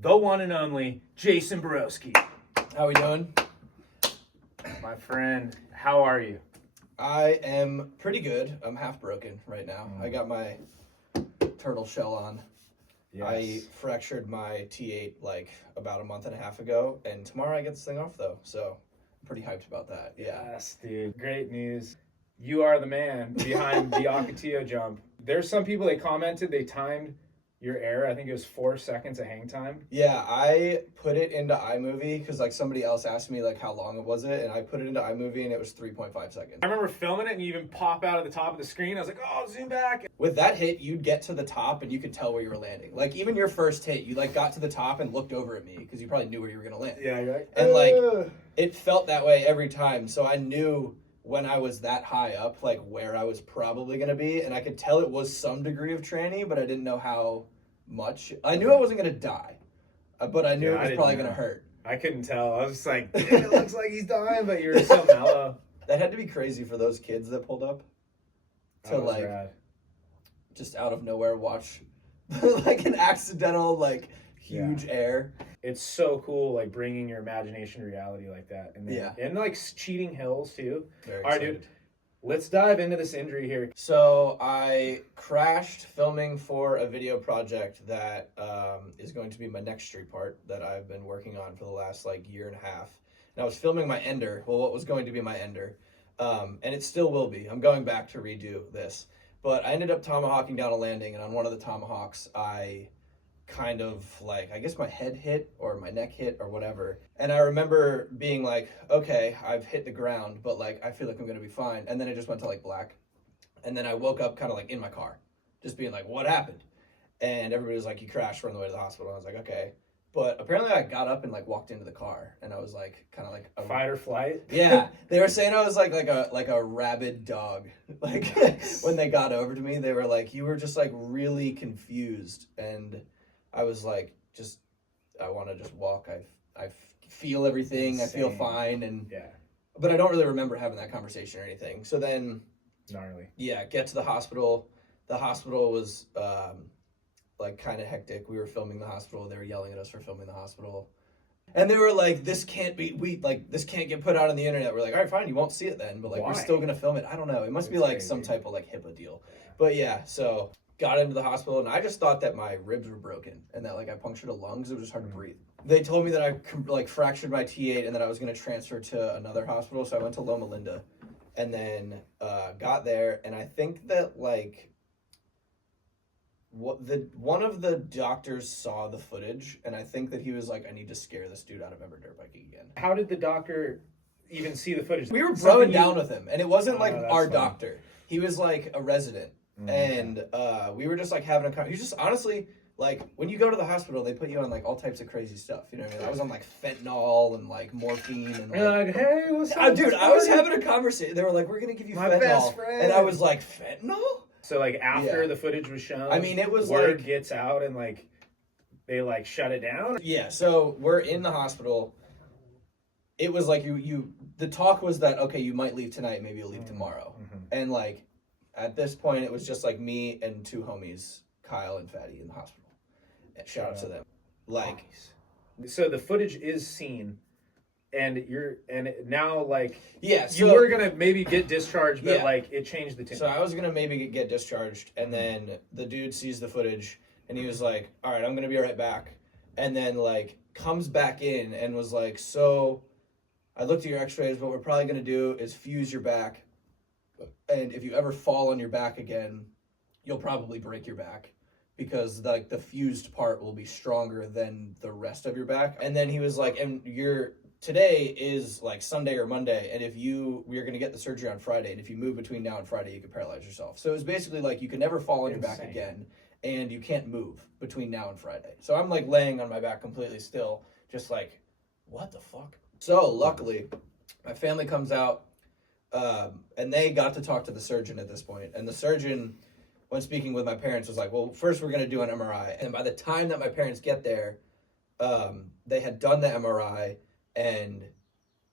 the one and only Jason Borosky. How we doing? My friend, how are you? I am pretty good. I'm half broken right now. I got my turtle shell on. Yes. I fractured my T8 like about a month and a half ago, and tomorrow I get this thing off though, so I'm pretty hyped about that. Yeah. Yes, dude. Great news. You are the man behind the Ocotillo jump. There's some people, they commented, they timed your air. I think it was 4 seconds of hang time. Yeah, I put it into iMovie because like somebody else asked me like how long was it, and I put it into iMovie and it was 3.5 seconds. I remember filming it and you even pop out at the top of the screen. I was like, oh, zoom back. With that hit, you'd get to the top and you could tell where you were landing. Like even your first hit, you like got to the top and looked over at me because you probably knew where you were gonna land. Yeah, you're like, And like it felt that way every time, so I knew when I was that high up, like where I was probably gonna be, and I could tell it was some degree of tranny, but I didn't know how much. I knew I wasn't gonna die, but I knew it was probably gonna hurt. I couldn't tell. I was just like, it looks like he's dying, but you're so mellow. That had to be crazy for those kids that pulled up to like rad. Just out of nowhere watch like an accidental like huge air. It's so cool, like bringing your imagination to reality like that, and then, and like cheating hills too. Very All right, dude. Let's dive into this injury here. So I crashed filming for a video project that is going to be my next street part that I've been working on for the last like year and a half. And I was filming my ender, well, what was going to be my ender, and it still will be. I'm going back to redo this. But I ended up tomahawking down a landing, and on one of the tomahawks, I kind of like, I guess my head hit or my neck hit or whatever. And I remember being like, okay, I've hit the ground, but like, I feel like I'm going to be fine. And then it just went to like black. And then I woke up kind of like in my car, just being like, what happened? And everybody was like, you crashed, run the way to the hospital. And I was like, okay. But apparently I got up and like walked into the car, and I was like kind of like fight or flight. Yeah, they were saying I was like a rabid dog. Like when they got over to me, they were like, you were just like really confused. And I was like, just, I want to just walk. I feel everything. Insane. I feel fine. And but I don't really remember having that conversation or anything. So then, gnarly. Yeah, get to the hospital. The hospital was like kind of hectic. We were filming the hospital. They were yelling at us for filming the hospital. And they were like, this can't get put out on the internet. We're like, all right, fine, you won't see it then. But like, we're still going to film it. I don't know. It must be like crazy. Some type of like HIPAA deal. But yeah, so got into the hospital, and I just thought that my ribs were broken and that like I punctured a lung because it was just hard to breathe. They told me that I like fractured my T8 and that I was going to transfer to another hospital. So I went to Loma Linda and then got there. And I think that like one of the doctors saw the footage, and I think that he was like, I need to scare this dude out of ever dirt biking again. How did the doctor even see the footage? We were throwing down with him, and it wasn't like our doctor. He was like a resident. And we were just like having a conversation. He was just honestly like, when you go to the hospital, they put you on like all types of crazy stuff. You know what I mean? I was on like fentanyl and like morphine and like hey, what's up? Dude, I was having a conversation. They were like, we're gonna give you fentanyl, best friend. And I was like, fentanyl? So like after the footage was shown, I mean, it was word like gets out and like they like shut it down. Yeah. So we're in the hospital. It was like the talk was that okay, you might leave tonight, maybe you'll leave tomorrow, and like. At this point, it was just like me and two homies, Kyle and Fatty, in the hospital. Shout out to them. Like, so the footage is seen, and now like so, you were gonna maybe get discharged, but like it changed the tune. So I was gonna maybe get discharged, and then the dude sees the footage, and he was like, "All right, I'm gonna be right back," and then like comes back in and was like, "So, I looked at your X-rays. What we're probably gonna do is fuse your back." And if you ever fall on your back again, you'll probably break your back because like the fused part will be stronger than the rest of your back. And then he was like, and today is like Sunday or Monday, and we're going to get the surgery on Friday, and if you move between now and Friday, you could paralyze yourself. So it was basically like you can never fall on your back again, and you can't move between now and Friday. So I'm like laying on my back completely still, just like, what the fuck? So luckily, my family comes out, and they got to talk to the surgeon at this point. And the surgeon, when speaking with my parents, was like, well, first we're going to do an MRI. And by the time that my parents get there, they had done the MRI, and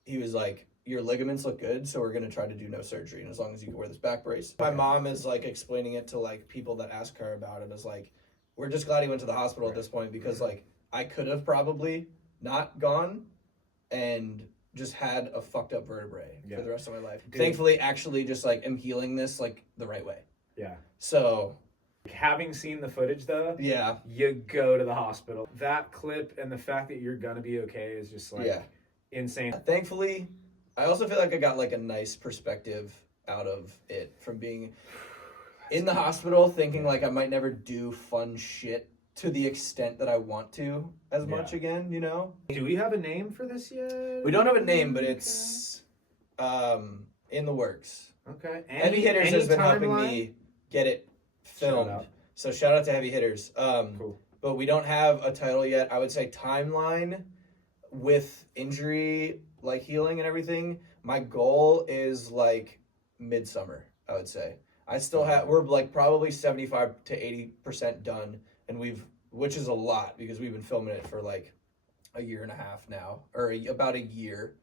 he was like, your ligaments look good, so we're going to try to do no surgery, and as long as you can wear this back brace. My mom is like explaining it to like people that ask her about it as like, we're just glad he went to the hospital at this point because like I could have probably not gone and just had a fucked up vertebrae for the rest of my life. Dude. Thankfully, actually just like am healing this like the right way. Yeah. So having seen the footage though, yeah, you go to the hospital. That clip and the fact that you're gonna be okay is just like insane. Thankfully, I also feel like I got like a nice perspective out of it from being in the hospital, thinking like I might never do fun shit to the extent that I want to as much again, you know? Do we have a name for this yet? We don't have a name, but it's in the works. Okay. Heavy Hitters has been helping me get it filmed. So shout out to Heavy Hitters. Cool. But we don't have a title yet. I would say timeline with injury, like healing and everything. My goal is like midsummer, I would say. I still have, we're like probably 75 to 80% done. And which is a lot because we've been filming it for like a year and a half now, or about a year.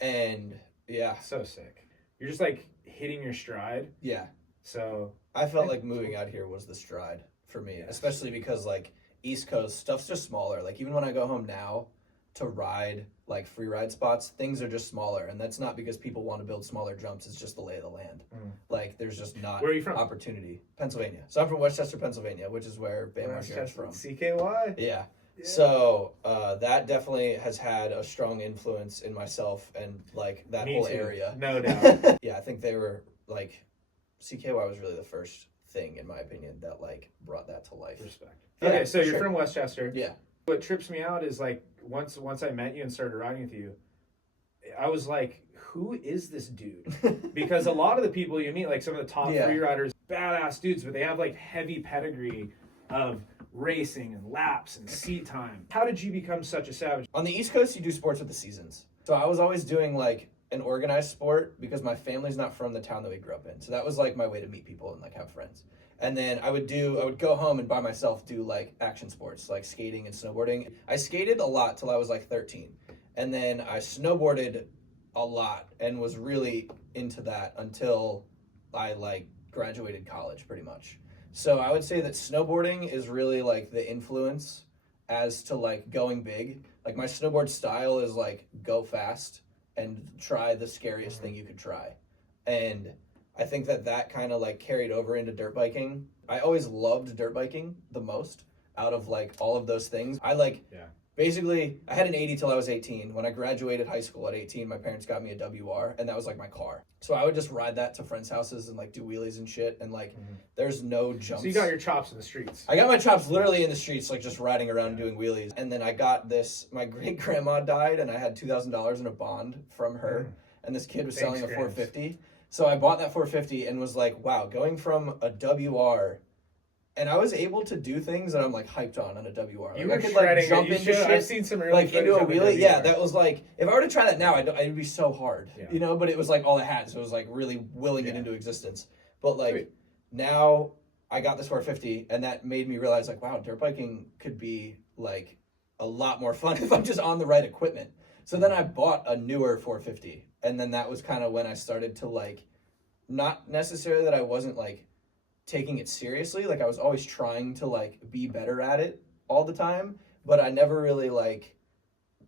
And yeah. So sick. You're just like hitting your stride. Yeah. So I felt like moving out here was the stride for me, especially because like East Coast stuff's just smaller. Like even when I go home now to ride like free ride spots, things are just smaller, and that's not because people want to build smaller jumps. It's just the lay of the land. Like there's just not Where are you from? Opportunity. Pennsylvania. So I'm from Westchester, Pennsylvania, which is where Bam Margera's from. CKY. Yeah. So that definitely has had a strong influence in myself and like that Me whole too. area. No doubt. Yeah, I think they were like CKY was really the first thing in my opinion that like brought that to life. Respect. Yeah, Okay, so you're sure. from Westchester. Yeah. What trips me out is like once I met you and started riding with you, I was like, who is this dude? Because a lot of the people you meet, like some of the top free riders, badass dudes, but they have like heavy pedigree of racing and laps and seat time. How did you become such a savage? On the East Coast, you do sports with the seasons. So I was always doing like an organized sport because my family's not from the town that we grew up in. So that was like my way to meet people and like have friends. And then I would go home and by myself do like action sports, like skating and snowboarding. I skated a lot till I was like 13. And then I snowboarded a lot and was really into that until I like graduated college pretty much. So I would say that snowboarding is really like the influence as to like going big. Like my snowboard style is like go fast and try the scariest thing you could try. And I think that kind of like carried over into dirt biking. I always loved dirt biking the most out of like all of those things. Basically, I had an 80 till I was 18. When I graduated high school at 18, my parents got me a WR, and that was like my car. So I would just ride that to friends' houses and like do wheelies and shit, and like there's no jumps. So you got your chops in the streets. I got my chops literally in the streets, like just riding around doing wheelies. And then I got this, my great grandma died, and I had $2,000 in a bond from her, and this kid was selling a 450. So I bought that 450 and was like, wow, going from a WR. And I was able to do things that I'm like hyped on a WR. Like, You were I could like shredding jump it. into shit, I've seen some early like into a footage of wheelie. the Yeah, WR. that was like, if I were to try that now, it'd be so hard, you know. But it was like all it had, so it was like really willing it into existence. But like now, I got this 450, and that made me realize like, wow, dirt biking could be like a lot more fun if I'm just on the right equipment. So then I bought a newer 450, and then that was kind of when I started to like, not necessarily that I wasn't like taking it seriously, like I was always trying to like be better at it all the time, but I never really like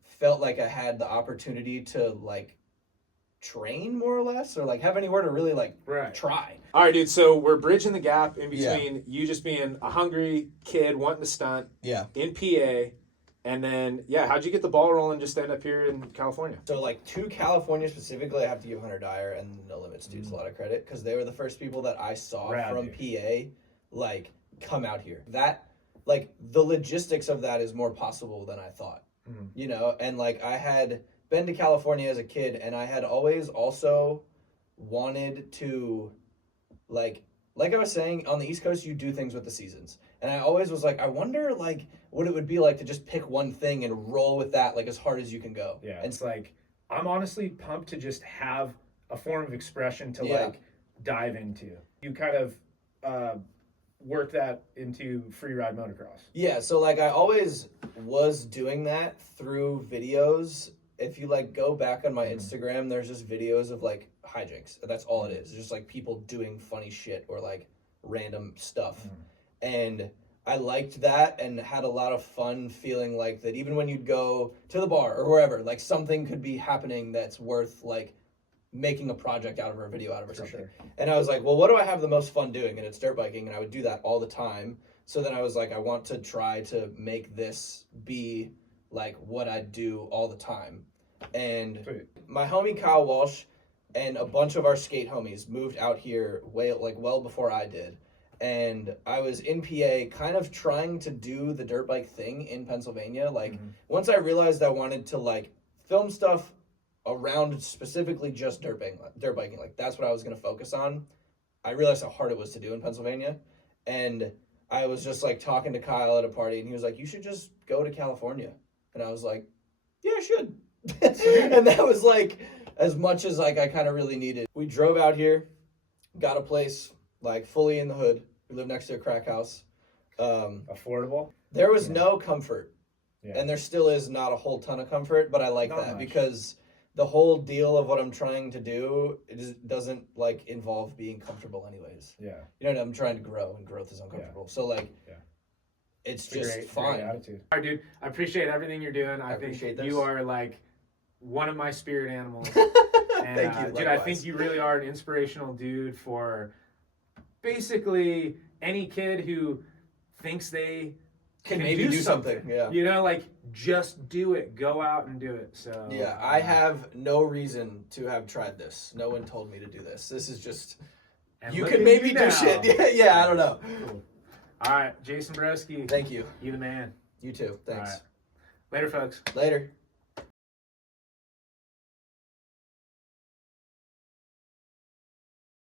felt like I had the opportunity to like train more or less, or like have anywhere to really like try. All right, dude, so we're bridging the gap in between you just being a hungry kid wanting to stunt in PA, and then how'd you get the ball rolling just to end up here in California? So like to California specifically, I have to give Hunter Dyer and No Limits dudes a lot of credit, because they were the first people that I saw from PA like come out here. That like the logistics of that is more possible than I thought, you know. And like I had been to California as a kid, and I had always also wanted to like I was saying, on the East Coast you do things with the seasons, and I always was like, I wonder like what it would be like to just pick one thing and roll with that like as hard as you can go. And it's like, I'm honestly pumped to just have a form of expression to like dive into. You kind of work that into free ride motocross. Yeah, so like I always was doing that through videos. If you like go back on my Instagram, there's just videos of like hijinks. That's all it is. It's just like people doing funny shit or like random stuff. And I liked that and had a lot of fun feeling like that even when you'd go to the bar or wherever, like something could be happening that's worth like making a project out of or a video out of or something. Sure. And I was like, well, what do I have the most fun doing? And it's dirt biking, and I would do that all the time. So then I was like, I want to try to make this be like what I do all the time. And my homie Kyle Walsh and a bunch of our skate homies moved out here well before I did. And I was in PA kind of trying to do the dirt bike thing in Pennsylvania. Like once I realized I wanted to like film stuff around specifically just dirt biking, like that's what I was going to focus on. I realized how hard it was to do in Pennsylvania. And I was just like talking to Kyle at a party, and he was like, you should just go to California. And I was like, yeah, I should. And that was like as much as like I kind of really needed. We drove out here, got a place like fully in the hood. We lived next to a crack house. Affordable? There was no comfort. Yeah. And there still is not a whole ton of comfort, but I like that because the whole deal of what I'm trying to do, it doesn't like involve being comfortable anyways. Yeah. You know what I'm trying to grow, and growth is uncomfortable. Yeah. So like, it's just fine. Great attitude. All right, dude, I appreciate everything you're doing. I think you are like one of my spirit animals. And, thank you. Dude, I think you really are an inspirational dude for basically any kid who thinks they can maybe do something. Yeah. You know, like just do it. Go out and do it. So yeah, I have no reason to have tried this. No one told me to do this. This is just you can maybe do shit. Yeah, I don't know. Cool. All right, Jason Borosky. Thank you. You the man. You too. Thanks. All right. Later, folks. Later.